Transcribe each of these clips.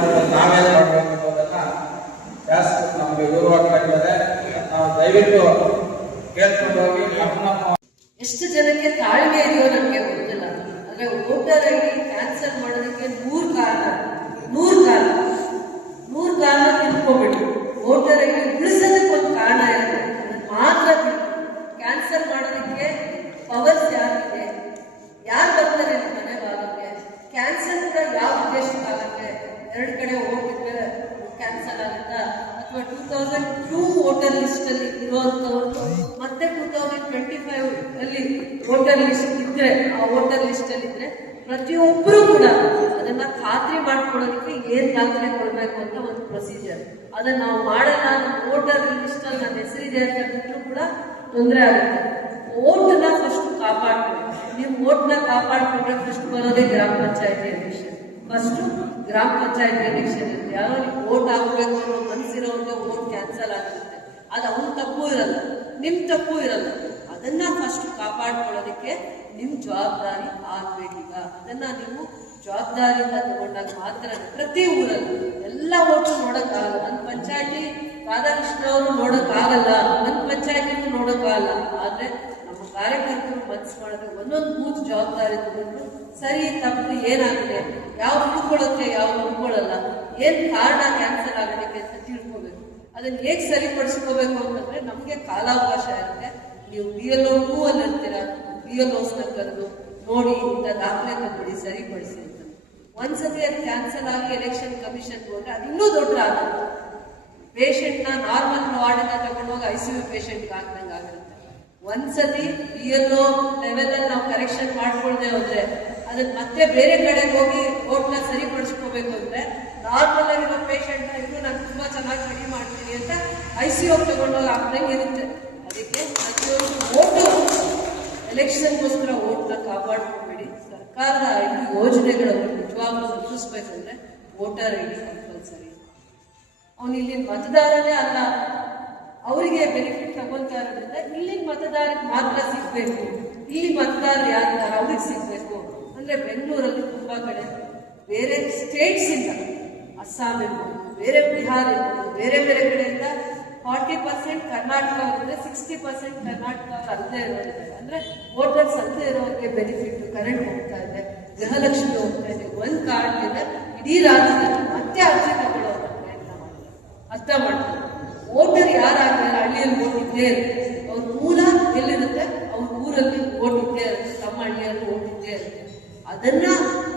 ಮಾಡಿದ್ರೆ ನಾವೇನು ಮಾಡಬೇಕು ಅನ್ನೋದನ್ನ ಶಾಸಕರು ನಮಗೆ ವಿವರವಾಗಿ ಮಾಡಿದ್ದಾರೆ. ನಾವು ದಯವಿಟ್ಟು ಕೇಳ್ಕೊಂಡು ಹೋಗಿ ನಮ್ಮ ಎಷ್ಟು ಜನಕ್ಕೆ ತಾಳ್ಮೆ ಇದೆಯೋ ನನಗೆ ಗೊತ್ತಿಲ್ಲ. ಅಂದ್ರೆ ವೋಟರ್ ಐಡಿ ಕ್ಯಾನ್ಸಲ್ ಮಾಡೋದಕ್ಕೆ 100 ಕಾರಣ ತಿಳ್ಕೊಬಿಟ್ಟು ವೋಟರ್ ಐಡಿ ಉಳಿಸೋದಕ್ಕೆ ಒಂದು ಕಾರಣ ಇರುತ್ತೆ. ಮಾತ್ರ ಕ್ಯಾನ್ಸಲ್ ಮಾಡೋದಕ್ಕೆ ಪವರ್ಸ್ ಯಾರಿದೆ, ಯಾರು ಬರ್ತಾರೆ ಮನೆ ಭಾಗಕ್ಕೆ, ಕ್ಯಾನ್ಸಲ್ ಕೂಡ ಯಾವ ಉದ್ದೇಶಕ್ಕಾಗುತ್ತೆ, 2 ಕಡೆ ಹೋಗಿದ್ರೆ ಕ್ಯಾನ್ಸಲ್ ಆಗುತ್ತಾ, ಅಥವಾ 2002 ವೋಟರ್ ಲಿಸ್ಟ್ ಅಲ್ಲಿ ಇರುವಂತವ್ರು ಮತ್ತೆ 2025 ಅಲ್ಲಿ ವೋಟರ್ ಲಿಸ್ಟ್ ಇದ್ರೆ, ಆ ವೋಟರ್ ಲಿಸ್ಟ್ ಅಲ್ಲಿ ಇದ್ರೆ ಪ್ರತಿಯೊಬ್ಬರು ಕೂಡ ಅದನ್ನ ಖಾತ್ರಿ ಮಾಡ್ಕೊಳ್ಳೋದಕ್ಕೆ ಏನ್ ದಾಖಲೆ ಕೊಡ್ಬೇಕು ಅಂತ ಒಂದು ಪ್ರೊಸೀಜರ್. ಅದನ್ನ ನಾವು ಮಾಡಲ್ಲ, ವೋಟರ್ ಲಿಸ್ಟ್ ಅಲ್ಲಿ ನನ್ನ ಹೆಸರಿದೆ ಅಂತ ಬಿಟ್ಟರು ಕೂಡ ತೊಂದರೆ ಆಗುತ್ತೆ. ವೋಟ್ನ ಫಸ್ಟ್ ಕಾಪಾಡ್ಕೊಳ್ಳಿ. ನೀವು ವೋಟ್ನ ಕಾಪಾಡ್ಕೊಂಡ್ರೆ ಫಸ್ಟ್ ಬರೋದೇ ಗ್ರಾಮ ಪಂಚಾಯತಿ ಎಲೆಕ್ಷನ್. ಫಸ್ಟ್ ಗ್ರಾಮ ಪಂಚಾಯತಿ ಎಲೆಕ್ಷನ್ ಇರುತ್ತೆ. ಯಾರೋ ನೀವು ವೋಟ್ ಹಾಕಬೇಕು ಅನ್ನೋ ಮನಸ್ಸಿರೋರಿಗೆ ವೋಟ್ ಕ್ಯಾನ್ಸಲ್ ಆಗುತ್ತೆ. ಅದು ಅವನ ತಪ್ಪು ಇರಲ್ಲ, ನಿಮ್ ತಪ್ಪು ಇರಲ್ಲ. ಅದನ್ನ ಫಸ್ಟ್ ಕಾಪಾಡ್ಕೊಳ್ಳೋದಕ್ಕೆ ನಿಮ್ ಜವಾಬ್ದಾರಿ ಆಗ್ಬೇಕೀಗ. ಅದನ್ನ ನೀವು ಜವಾಬ್ದಾರಿಯಿಂದ ತಗೊಂಡಾಗ ಮಾತ್ರ ಪ್ರತಿ ಊರಲ್ಲಿ ಎಲ್ಲ ಓಟು ನೋಡಕ್ಕಾಗಲ್ಲ. ನನ್ನ ಪಂಚಾಯತಿ ರಾಧಾಕೃಷ್ಣ ಅವರು ನೋಡಕ್ಕಾಗಲ್ಲ, ನನ್ನ ಪಂಚಾಯತಿಗೂ ನೋಡಕ್ಕಾಗಲ್ಲ. ಆದ್ರೆ ನಮ್ಮ ಕಾರ್ಯಕರ್ತರು ಮನಸ್ಸು ಮಾಡಿದ್ರೆ ಒಂದೊಂದು ಬೂತ್ ಜವಾಬ್ದಾರಿ ತಗೊಂಡು ಸರಿ ತಪ್ಪು ಏನಾಗಿದೆ, ಯಾವ ಉಳ್ಕೊಳ್ಳುತ್ತೆ, ಯಾವ ಉಳ್ಕೊಳ್ಳಲ್ಲ, ಏನ್ ಕಾರಣ ಕ್ಯಾನ್ಸಲ್ ಆಗೋದಕ್ಕೆ ಅಂತ ತಿಳ್ಕೊಬೇಕು. ಅದನ್ನ ಹೇಗೆ ಸರಿಪಡಿಸ್ಕೋಬೇಕು ಅಂತಂದ್ರೆ ನಮ್ಗೆ ಕಾಲಾವಕಾಶ ಇರುತ್ತೆ. ನೀವು BLO 2 ಅಲ್ಲಿ ಇರ್ತೀರ, BLOಸ್ನ ಕರೆದು ನೋಡಿ ಇಂಥ ದಾಖಲೆ ತಗೊಳ್ಳಿ, ಸರಿಪಡಿಸಿ ಅಂತ. ಒಂದ್ಸತಿ ಅದು ಕ್ಯಾನ್ಸಲ್ ಆಗಿ ಎಲೆಕ್ಷನ್ ಕಮಿಷನ್ ಹೋದ್ರೆ ಅದು ಇನ್ನೂ ದೊಡ್ಡ ಆಗುತ್ತೆ. ಪೇಷಂಟ್ ನ ನಾರ್ಮಲ್ ವಾರ್ಡಿನ ತಗೊಂಡೋಗಿ ICU ಪೇಷಂಟ್ ಹಾಕ್ದಂಗೆ ಆಗಿರುತ್ತೆ. ಒಂದ್ಸತಿ BLO ಲೆವೆಲ್ ಅಲ್ಲಿ ನಾವು ಕರೆಕ್ಷನ್ ಮಾಡ್ಕೊಳ್ದೆ ಹೋದ್ರೆ ಅದನ್ನ ಮತ್ತೆ ಬೇರೆ ಕಡೆ ಹೋಗಿ ವೋಟ್ನ ಸರಿಪಡಿಸ್ಕೋಬೇಕು ಅಂದ್ರೆ ನಾರ್ಮಲ್ ಆಗಿರೋ ಪೇಷಂಟ್ ಇನ್ನು ನಾನು ತುಂಬಾ ಚೆನ್ನಾಗಿ ಸರಿ ಮಾಡ್ತೀನಿ ಅಂತ ICU ತಗೊಂಡೋಗಿ ಹಾಕ್ದಂಗೆ ಇರುತ್ತೆ. ಅದಕ್ಕೆ ಪ್ರತಿಯೊಂದು ವೋಟು ಎಲೆಕ್ಷನ್ಗೋಸ್ಕರ ವೋಟ್ನ ಕಾಪಾಡ್ಕೊಬೇಡಿ. ಸರ್ಕಾರದ 5 ಯೋಜನೆಗಳನ್ನು ನಿಜವಾಗ್ಲೂ ಮುಗಿಸ್ಬೇಕಂದ್ರೆ ವೋಟರ್ ಐಡಿ ಕಂಪಲ್ಸರಿ. ಅವನು ಇಲ್ಲಿನ ಮತದಾರನೇ ಅಲ್ಲ, ಅವರಿಗೆ ಬೆನಿಫಿಟ್ ತಗೊಂತಾ ಇರೋದ್ರಿಂದ ಇಲ್ಲಿನ ಮತದಾರರಿಗೆ ಮಾತ್ರ ಸಿಗ್ಬೇಕು. ಇಲ್ಲಿ ಮತದಾರರು ಯಾರಿದ್ದಾರೆ ಅವ್ರಿಗೆ ಸಿಗ್ಬೇಕು ಅಂದ್ರೆ ಬೆಂಗಳೂರಲ್ಲಿ ತುಂಬಾ ಕಡೆ ಬೇರೆ ಸ್ಟೇಟ್ಸ್ ಇಂದ, ಅಸ್ಸಾಂ ಇರ್ಬೋದು, ಬೇರೆ ಬಿಹಾರ್ ಇರ್ಬೋದು, ಬೇರೆ ಬೇರೆ ಕಡೆಯಿಂದ 40% ಕರ್ನಾಟಕ ಅವರಿದ್ರೆ 60% ಕರ್ನಾಟಕ ಅವರು ಅಲ್ಲದೆ ಇರೋರಿದ್ದಾರೆ. ಅಂದ್ರೆ ವೋಟರ್ಸ್ ಅಲ್ಲದೆ ಇರೋರಿಗೆ ಬೆನಿಫಿಟ್ ಕರೆಂಟ್ ಹೋಗ್ತಾ ಇದೆ, ಗೃಹಲಕ್ಷ್ಮಿ ಹೋಗ್ತಾ ಇದೆ. ಒಂದು ಕಾರ್ಡ್ನಿಂದ ಇಡೀ ರಾಜ್ಯದಲ್ಲಿ ಮತ್ತೆ ಅರ್ಜಿ ತಗೊಳ್ಳೋ ಪ್ರಯತ್ನ ಮಾಡ್ತಾರೆ. ಅರ್ಥ ಮಾಡ್ತಾರೆ. ವೋಟರ್ ಯಾರಾಗ್ತಾರೆ ಹಳ್ಳಿಯಲ್ಲಿ ವೋಟ್ ಇದ್ದೇ ಇರುತ್ತೆ. ಅವ್ರ ಮೂಲ ಎಲ್ಲಿರುತ್ತೆ, ಅವ್ರ ಊರಲ್ಲಿ ವೋಟ್ ಇದ್ದೇ ಇರುತ್ತೆ, ತಮ್ಮ ಹಳ್ಳಿಯಲ್ಲಿ ವೋಟ್ ಇದ್ದೇ ಇರುತ್ತೆ. ಅದನ್ನ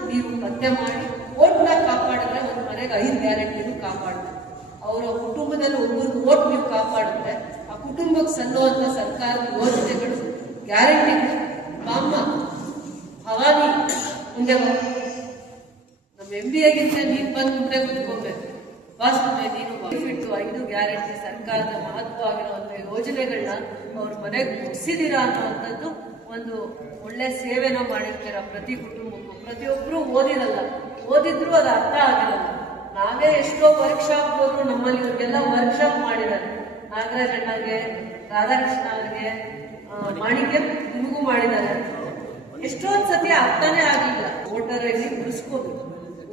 ನೀವು ಪತ್ತೆ ಮಾಡಿ ವೋಟ್ನ ಕಾಪಾಡಿದ್ರೆ ಒಂದು ಮನೆಗೆ 5 ಗ್ಯಾರಂಟಿನೂ ಕಾಪಾಡ್ತಾರೆ. ಅವರ ಕುಟುಂಬದಲ್ಲಿ ಒಬ್ಬರು ವೋಟ್ ನೀವು ಕಾಪಾಡಿದ್ರೆ ಆ ಕುಟುಂಬಕ್ಕೆ ಸಲ್ಲುವಂತ ಸರ್ಕಾರದ ಯೋಜನೆಗಳು, ಗ್ಯಾರಂಟಿಗಳು ಬಾಮ್ಮ ಭವಾನಿ ಮುಂದೆ ನಮ್ಮ MBAಗಿಂತ ನೀನು ಬಂದು ಮುಂದೆ ಕುತ್ಕೋಬೇಕು. ಬಾಸ್ ಮುಂದೆ ನೀನು ಬೆನಿಫಿಟ್ 5 ಗ್ಯಾರಂಟಿ ಸರ್ಕಾರದ ಮಹತ್ವವಾಗಿರುವಂತ ಯೋಜನೆಗಳನ್ನ ಅವ್ರ ಮನೆಗೆ ಮುಗಿಸಿದೀರಾ ಅನ್ನೋವಂಥದ್ದು ಒಂದು ಒಳ್ಳೆ ಸೇವೆನ ಮಾಡಿರ್ತೀರ ಪ್ರತಿ ಕುಟುಂಬಕ್ಕೂ. ಪ್ರತಿಯೊಬ್ರು ಓದಿರಲ್ಲ, ಓದಿದ್ರು ಅದು ಅರ್ಥ ಆಗಿರಲ್ಲ. ನಾವೇ ಎಷ್ಟೋ ವರ್ಕ್ಶಾಪ್ ಹೋದ್ರು ನಮ್ಮಲ್ಲಿ ಇವ್ರಿಗೆಲ್ಲ ವರ್ಕ್ಶಾಪ್ ಮಾಡಿದ್ದಾರೆ. ನಾಗರಾಜ್ ಅಣ್ಣಗೆ, ರಾಧಾಕೃಷ್ಣ ಅವರಿಗೆ, ಮಾಣಿಕ್ಯ ನಿಮಗೂ ಮಾಡಿದ್ದಾರೆ. ಎಷ್ಟೊಂದು ಸತಿ ಅರ್ಥನೇ ಆಗಿಲ್ಲ. ವೋಟರ್ ಐಡಿ ಉಳಿಸ್ಕೋಬೇಕು.